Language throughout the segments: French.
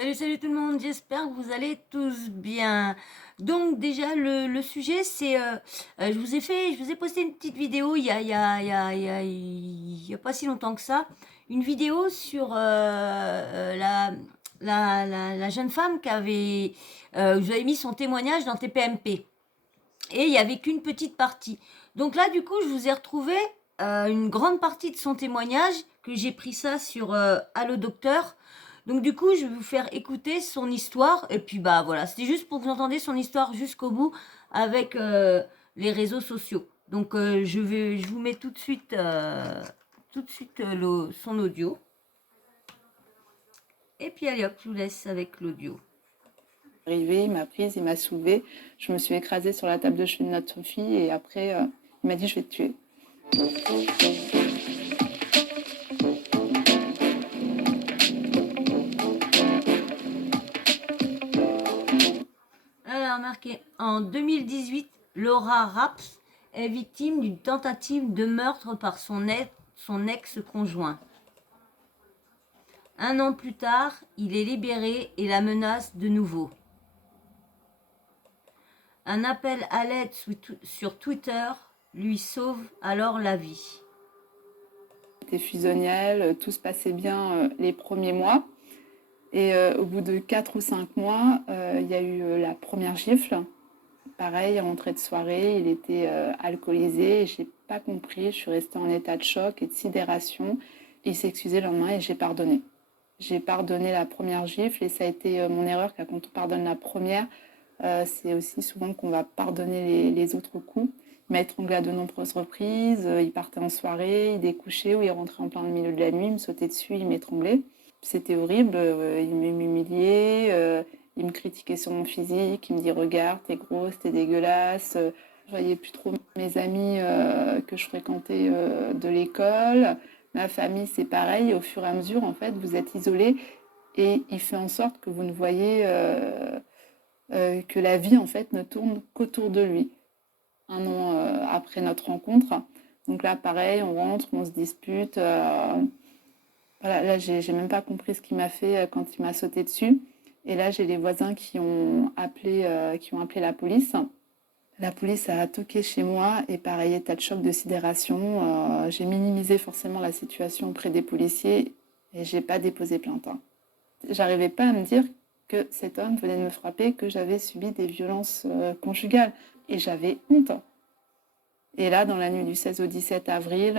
Salut tout le monde, j'espère que vous allez tous bien. Donc déjà le sujet c'est, je vous ai posté une petite vidéo il y a pas si longtemps que ça, une vidéo sur la jeune femme qui avait, vous avez mis son témoignage dans TPMP et il y avait qu'une petite partie. Donc là du coup je vous ai retrouvé une grande partie de son témoignage que j'ai pris ça sur Allo Docteur. Donc du coup, je vais vous faire écouter son histoire. Et puis bah voilà, c'était juste pour que vous entendiez son histoire jusqu'au bout avec les réseaux sociaux. Donc je vous mets tout de suite son audio. Et puis allez hop, je vous laisse avec l'audio. Arrivé, il m'a prise, il m'a soulevée. Je me suis écrasée sur la table de chevet de notre fille et après, il m'a dit je vais te tuer. Alors marqué en 2018, Laura Raps est victime d'une tentative de meurtre par son ex-conjoint. Un an plus tard, il est libéré et la menace de nouveau. Un appel à l'aide sur Twitter lui sauve alors la vie. J'étais fusionnelle, tout se passait bien les premiers mois. Et au bout de 4 ou 5 mois, il y a eu la première gifle. Pareil, rentrée de soirée, il était alcoolisé et j'ai pas compris. Je suis restée en état de choc et de sidération. Il s'est excusé le lendemain et j'ai pardonné. J'ai pardonné la première gifle et ça a été mon erreur, car quand on pardonne la première, c'est aussi souvent qu'on va pardonner les autres coups. Il m'a étranglée à de nombreuses reprises, il partait en soirée, il découchait ou il rentrait en plein milieu de la nuit, il me sautait dessus, il m'étranglait. C'était horrible, il m'humiliait, il me critiquait sur mon physique, il me dit regarde, t'es grosse, t'es dégueulasse. Je voyais plus trop mes amis que je fréquentais de l'école. Ma famille, c'est pareil. Au fur et à mesure, en fait, vous êtes isolé et il fait en sorte que vous ne voyez que la vie, en fait, ne tourne qu'autour de lui. Un an après notre rencontre. Donc là, pareil, on rentre, on se dispute. Voilà, là, j'ai même pas compris ce qu'il m'a fait quand il m'a sauté dessus. Et là, j'ai les voisins qui ont appelé la police. La police a toqué chez moi et pareil, état de choc, de sidération. J'ai minimisé forcément la situation auprès des policiers et j'ai pas déposé plainte. J'arrivais pas à me dire que cet homme venait de me frapper, que j'avais subi des violences conjugales et j'avais honte. Et là, dans la nuit du 16 au 17 avril,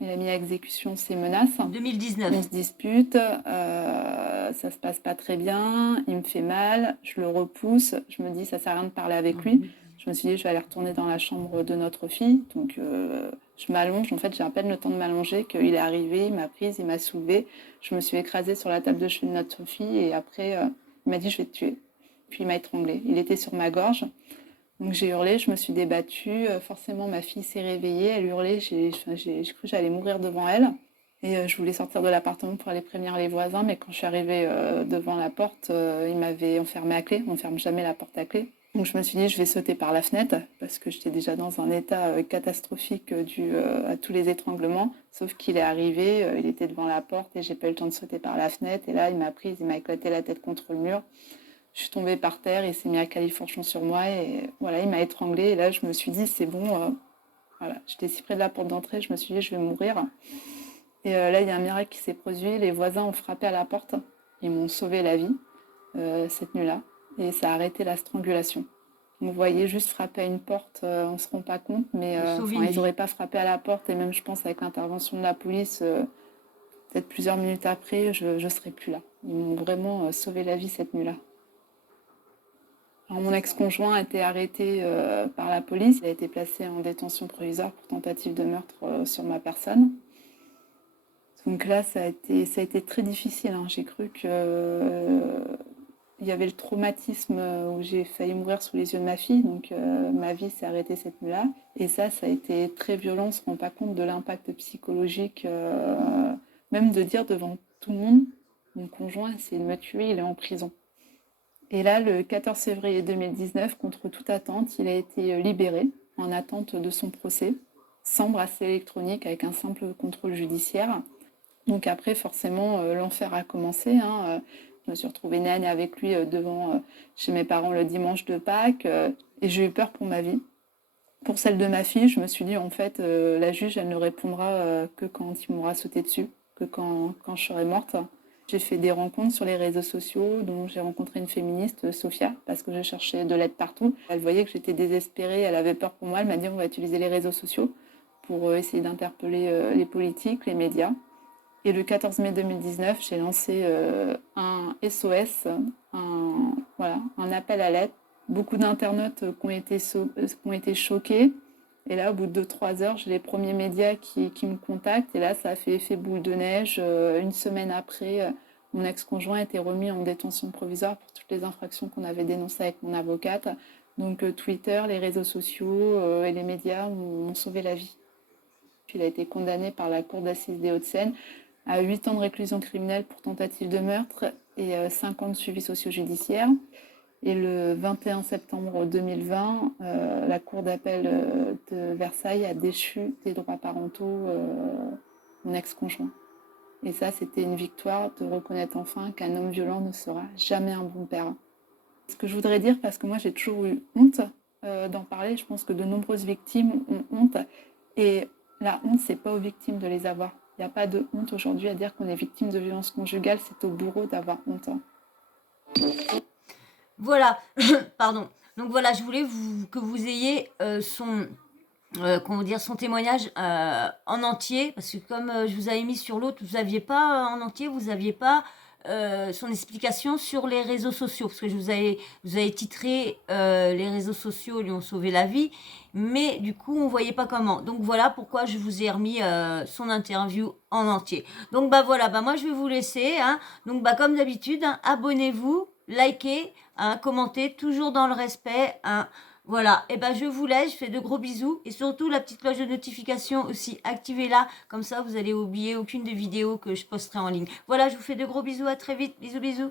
il a mis à exécution ses menaces. 2019. On se dispute, ça se passe pas très bien, il me fait mal, je le repousse, je me dis ça sert à rien de parler avec lui. Je me suis dit je vais aller retourner dans la chambre de notre fille, donc je m'allonge, en fait j'ai à peine le temps de m'allonger qu'il est arrivé, il m'a prise, il m'a soulevée, je me suis écrasée sur la table de chevet de notre fille et après il m'a dit je vais te tuer. Puis il m'a étranglée, il était sur ma gorge. Donc j'ai hurlé, je me suis débattue. Forcément, ma fille s'est réveillée, elle hurlait, j'ai cru que j'allais mourir devant elle. Et je voulais sortir de l'appartement pour aller prévenir les voisins, mais quand je suis arrivée devant la porte, ils m'avaient enfermée à clé. On ne ferme jamais la porte à clé. Donc je me suis dit, je vais sauter par la fenêtre, parce que j'étais déjà dans un état catastrophique dû à tous les étranglements. Sauf qu'il est arrivé, il était devant la porte et j'ai pas eu le temps de sauter par la fenêtre. Et là, il m'a prise, il m'a éclaté la tête contre le mur. Je suis tombée par terre, il s'est mis à califourchon sur moi et voilà, il m'a étranglée. Et là, je me suis dit, c'est bon, voilà. J'étais si près de la porte d'entrée, je me suis dit, je vais mourir. Et là, il y a un miracle qui s'est produit. Les voisins ont frappé à la porte. Ils m'ont sauvé la vie cette nuit-là. Et ça a arrêté la strangulation. Donc, vous voyez, juste frapper à une porte, on ne se rend pas compte, mais ils n'auraient pas frappé à la porte. Et même, je pense, avec l'intervention de la police, peut-être plusieurs minutes après, je ne serais plus là. Ils m'ont vraiment sauvé la vie cette nuit-là. Alors, mon ex-conjoint a été arrêté par la police. Il a été placé en détention provisoire pour tentative de meurtre sur ma personne. Donc là, ça a été très difficile, hein. J'ai cru que il y avait le traumatisme où j'ai failli mourir sous les yeux de ma fille. Donc ma vie s'est arrêtée cette nuit-là. Et ça a été très violent. On ne se rend pas compte de l'impact psychologique. Même de dire devant tout le monde, mon conjoint essaie de me tuer, il est en prison. Et là, le 14 février 2019, contre toute attente, il a été libéré en attente de son procès, sans bracelet électronique, avec un simple contrôle judiciaire. Donc après, forcément, l'enfer a commencé, hein. Je me suis retrouvée nez à nez avec lui devant chez mes parents le dimanche de Pâques et j'ai eu peur pour ma vie. Pour celle de ma fille, je me suis dit en fait, la juge, elle ne répondra que quand il m'aura sauté dessus, que quand je serai morte. J'ai fait des rencontres sur les réseaux sociaux, donc j'ai rencontré une féministe, Sophia, parce que je cherchais de l'aide partout. Elle voyait que j'étais désespérée, elle avait peur pour moi, elle m'a dit on va utiliser les réseaux sociaux pour essayer d'interpeller les politiques, les médias. Et le 14 mai 2019, j'ai lancé un SOS, un appel à l'aide. Beaucoup d'internautes qui ont été choqués. Et là, au bout de 2-3 heures, j'ai les premiers médias qui me contactent. Et là, ça a fait effet boule de neige. Une semaine après, mon ex-conjoint a été remis en détention provisoire pour toutes les infractions qu'on avait dénoncées avec mon avocate. Donc Twitter, les réseaux sociaux et les médias m'ont sauvé la vie. Il a été condamné par la Cour d'assises des Hauts-de-Seine à 8 ans de réclusion criminelle pour tentative de meurtre et 5 ans de suivi socio-judiciaire. Et le 21 septembre 2020, la Cour d'appel de Versailles a déchu des droits parentaux mon ex-conjoint. Et ça, c'était une victoire de reconnaître enfin qu'un homme violent ne sera jamais un bon père. Ce que je voudrais dire, parce que moi j'ai toujours eu honte d'en parler, je pense que de nombreuses victimes ont honte. Et la honte, c'est pas aux victimes de les avoir. Il n'y a pas de honte aujourd'hui à dire qu'on est victime de violences conjugales, c'est aux bourreaux d'avoir honte. Voilà, pardon. Donc voilà, je voulais que vous ayez son témoignage en entier, parce que comme je vous avais mis sur l'autre, vous n'aviez pas en entier, vous n'aviez pas son explication sur les réseaux sociaux, parce que vous avez titré les réseaux sociaux lui ont sauvé la vie, mais du coup on voyait pas comment. Donc voilà pourquoi je vous ai remis son interview en entier. Donc bah voilà, bah moi je vais vous laisser, hein. Donc bah comme d'habitude, hein, abonnez-vous, likez, hein, commentez, toujours dans le respect, hein. Voilà, et ben je vous laisse, je fais de gros bisous et surtout la petite cloche de notification aussi, activez-la, comme ça vous allez oublier aucune des vidéos que je posterai en ligne. Voilà, je vous fais de gros bisous, à très vite, bisous bisous.